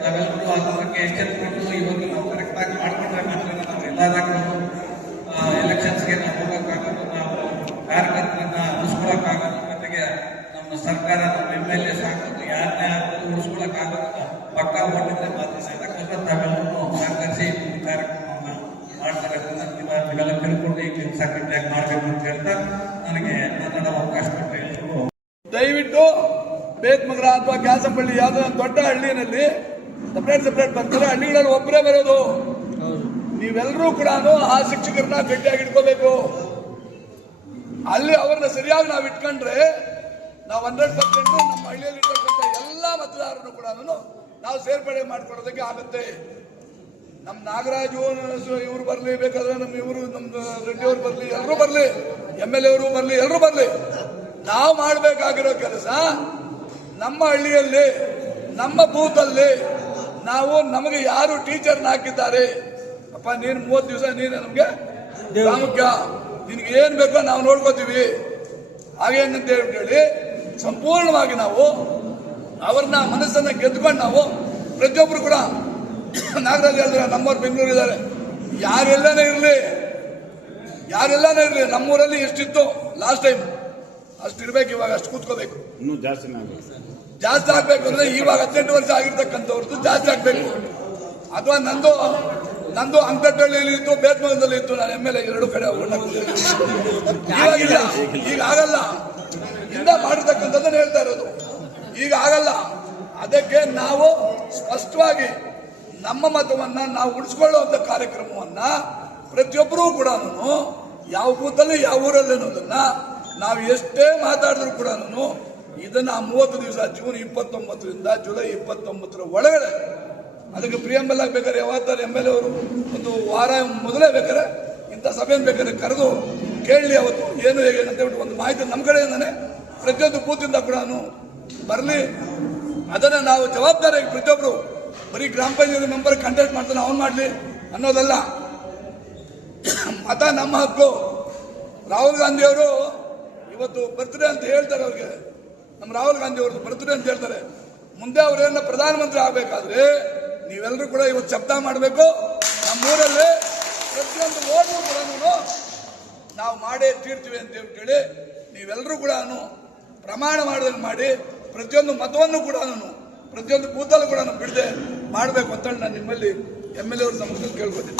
ನಾವೆಲ್ಲರೂ ಅದ್ರ ಬಗ್ಗೆ ಎಚ್ಚೆತ್ಕೊಂಡು ಇವಾಗ ನಾವು ಕರೆಕ್ಟ್ ಆಗಿ ಮಾಡ್ಕೊಂಡ್ರೆ ಮಾತ್ರ ನಾವು ಎಲ್ಲದಾಗಲೂ ಎಲೆಕ್ಷನ್ಸ್ಗೆ ನಾವು ಹೋಗೋಕ್ಕಾಗೋದು, ನಾವು ಕಾರ್ಯಕರ್ತರನ್ನ ಉಳಿಸ್ಕೊಳಕ್ಕಾಗೋದು, ಜೊತೆಗೆ ನಮ್ಮ ಸರ್ಕಾರ ನಮ್ಮ MLA ಸಾಕೋದು, ಯಾರನ್ನೇ ಆಗೋದು ಉಳಿಸ್ಕೊಳಕ್ಕಾಗೋದು ಪಕ್ಕ ಓಟಿದ್ರೆ ಮಾತ್ರ. ಅದಕ್ಕೋಸ್ಕರ ತಾವೆಲ್ಲರೂ ಸಹಕರಿಸಿ ಈ ಕಾರ್ಯಕ್ರಮವನ್ನು ಮಾಡ್ತಾರೆ. ನೀವೆಲ್ಲ ತಿಳ್ಕೊಂಡು ಈ ಸಕ್ರಿಯಾಗಿ ಮಾಡಬೇಕು ಅಂತ ಹೇಳ್ತಾ ನನಗೆ ಮಾತಾಡೋ ಅವಕಾಶ ಕೊಟ್ಟರೆ ಎಲ್ಲರೂ ದಯವಿಟ್ಟು ಬೇತ್ಮಂಗಲ ಅಥವಾ ಕ್ಯಾಸಂಪಳ್ಳಿ ಯಾವುದೋ ದೊಡ್ಡ ಹಳ್ಳಿನಲ್ಲಿ ಸಪ್ರೇಟ್ ಬರ್ತಾರೆ. ಹಳ್ಳಿಗಳಲ್ಲಿ ಒಬ್ಬರೇ ಬರೋದು. ನೀವೆಲ್ಲರೂ ಕೂಡ ಆ ಶಿಕ್ಷಕರನ್ನ ಗಟ್ಟಿಯಾಗಿ ಇಟ್ಕೋಬೇಕು. ಅಲ್ಲಿ ಅವ್ರನ್ನ ಸರಿಯಾಗಿ ನಾವು ಇಟ್ಕೊಂಡ್ರೆ ನಾವು 100% ನಮ್ಮ ಹಳ್ಳಿಯಲ್ಲಿ ಇರ್ತಕ್ಕಂಥ ಎಲ್ಲ ಮತದಾರರನ್ನು ಕೂಡ ನಾವು ಸೇರ್ಪಡೆ ಮಾಡ್ಕೊಳ್ಳೋದಕ್ಕೆ ಆಗುತ್ತೆ. ನಮ್ಮ ನಾಗರಾಜು ಇವ್ರು ಬರ್ಲಿ, ಬೇಕಾದ್ರೆ ನಮ್ಮ ರೆಡ್ಡಿ ಅವ್ರು ಬರ್ಲಿ, ಎಲ್ಲರೂ ಬರ್ಲಿ, MLA ಅವರು ಬರ್ಲಿ, ಎಲ್ಲರೂ ಬರ್ಲಿ. ನಾವು ಮಾಡಬೇಕಾಗಿರೋ ಕೆಲಸ ನಮ್ಮ ಹಳ್ಳಿಯಲ್ಲಿ, ನಮ್ಮ ಬೂತಲ್ಲಿ ನಾವು ನಮಗೆ ಯಾರು ಟೀಚರ್ನ ಹಾಕಿದ್ದಾರೆ, ಅಪ್ಪ ನೀನು 30 ದಿವಸ ನೀನು ನಮ್ಗೆ ಪ್ರಾಮುಖ್ಯ, ನಿನ್ಗೆ ಏನ್ ಬೇಕೋ ನಾವು ನೋಡ್ಕೋತೀವಿ ಹಾಗೇನಂತ ಹೇಳಿ ಸಂಪೂರ್ಣವಾಗಿ ನಾವು ಅವ್ರನ್ನ ಮನಸ್ಸನ್ನ ಗೆದ್ಕೊಂಡು ನಾವು ಪ್ರತಿಯೊಬ್ರು ಕೂಡ ನಾಗರಾಜ್ ಹೇಳಿದ್ರೆ ನಮ್ಮವ್ರು ಬೆಂಗಳೂರು ಇದ್ದಾರೆ, ಯಾರೆಲ್ಲನೇ ಇರಲಿ ನಮ್ಮೂರಲ್ಲಿ ಎಷ್ಟಿತ್ತು ಲಾಸ್ಟ್ ಟೈಮ್ ಅಷ್ಟಿರ್ಬೇಕು. ಇವಾಗ ಅಷ್ಟು ಕೂತ್ಕೋಬೇಕು. ಇನ್ನೂ ಜಾಸ್ತಿ ಆಗ್ಬೇಕು ಅಂದ್ರೆ ಇವಾಗ 18 ವರ್ಷ ಆಗಿರ್ತಕ್ಕಂಥವ್ರದ್ದು ಜಾಸ್ತಿ ಆಗ್ಬೇಕು. ಅಥವಾ ನಂದು ಅಂಕಟಳ್ಳಿಯಲ್ಲಿ ಇತ್ತು, ಬೇತ್ಮಂಗಲದಲ್ಲಿ ಇತ್ತು, ನಾನು MLA 2 ಕಡೆ ಇವಾಗಿಲ್ಲ. ಈಗ ಆಗಲ್ಲ. ಇಂದ ಮಾಡಿರ್ತಕ್ಕಂಥದ್ದನ್ನ ಹೇಳ್ತಾ ಇರೋದು. ಈಗ ಆಗಲ್ಲ. ಅದಕ್ಕೆ ನಾವು ಸ್ಪಷ್ಟವಾಗಿ ನಮ್ಮ ಮತವನ್ನ ನಾವು ಉಳಿಸ್ಕೊಳ್ಳುವಂತ ಕಾರ್ಯಕ್ರಮವನ್ನ ಪ್ರತಿಯೊಬ್ಬರೂ ಕೂಡ ಯಾವ ಬೂತಲ್ಲಿ ಯಾವ ಊರಲ್ಲಿ ಅನ್ನೋದನ್ನ ನಾವು ಎಷ್ಟೇ ಮಾತಾಡಿದ್ರು ಕೂಡ ಇದನ್ನ 30 ದಿವಸ ಜೂನ್ 29ರಿಂದ ಜುಲೈ 29ರ ಒಳಗಡೆ ಅದಕ್ಕೆ ಪ್ರಿಯಂಬಲ್ ಆಗ್ಬೇಕಾದ್ರೆ ಯಾವತ್ತಾರು MLA ಅವರು ಒಂದು ವಾರ ಮೊದಲೇ ಬೇಕಾದ್ರೆ ಇಂಥ ಸಭೆಯನ್ನು ಬೇಕಾದ್ರೆ ಕರೆದು ಕೇಳಲಿ ಅವತ್ತು ಏನು ಹೇಗೆ ಅಂತ ಹೇಳ್ಬಿಟ್ಟು ಒಂದು ಮಾಹಿತಿ ನಮ್ಮ ಕಡೆಯಿಂದಾನೆ ಪ್ರತಿಯೊಂದು ಬೂತಿಂದ ಕೂಡ ಬರಲಿ. ಅದನ್ನ ನಾವು ಜವಾಬ್ದಾರಿಯಾಗಿ ಪ್ರತಿಯೊಬ್ಬರು ಬರೀ ಗ್ರಾಮ ಪಂಚಾಯತ್ ಮೆಂಬರ್ ಕಾಂಟ್ಯಾಕ್ಟ್ ಮಾಡ್ತಾನೆ ಅವ್ನು ಮಾಡಲಿ ಅನ್ನೋದಲ್ಲ. ಮತ ನಮ್ಮ ಹಕ್ಕು. ರಾಹುಲ್ ಗಾಂಧಿ ಅವರು ಇವತ್ತು ಬರ್ತ್ಡೇ ಅಂತ ಹೇಳ್ತಾರೆ. ಅವ್ರಿಗೆ ನಮ್ಮ ರಾಹುಲ್ ಗಾಂಧಿ ಅವ್ರದ್ದು ಬರ್ತ್ಡೇ ಅಂತ ಹೇಳ್ತಾರೆ. ಮುಂದೆ ಅವರೇನ ಪ್ರಧಾನಮಂತ್ರಿ ಆಗಬೇಕಾದ್ರೆ ನೀವೆಲ್ಲರೂ ಕೂಡ ಇವತ್ತು ಶಬ್ದ ಮಾಡಬೇಕು. ನಮ್ಮೂರಲ್ಲಿ ಪ್ರತಿಯೊಂದು ಓಟು ಕೂಡ ನಾವು ಮಾಡೇ ತೀರ್ತೀವಿ ಅಂತ ಹೇಳಿ ನೀವೆಲ್ಲರೂ ಕೂಡ ಪ್ರಮಾಣ ಮಾಡಿದಂಗೆ ಮಾಡಿ ಪ್ರತಿಯೊಂದು ಮತವನ್ನು ಕೂಡ ಪ್ರತಿಯೊಂದು ಬೂತಲ್ಲೂ ಕೂಡ ಬಿಡದೆ ಮಾಡಬೇಕು ಅಂತ ನಾನು ನಿಮ್ಮಲ್ಲಿ MLA ಅವ್ರ ಸಮಕ್ಷದಲ್ಲಿ ಕೇಳ್ಕೊತೀನಿ.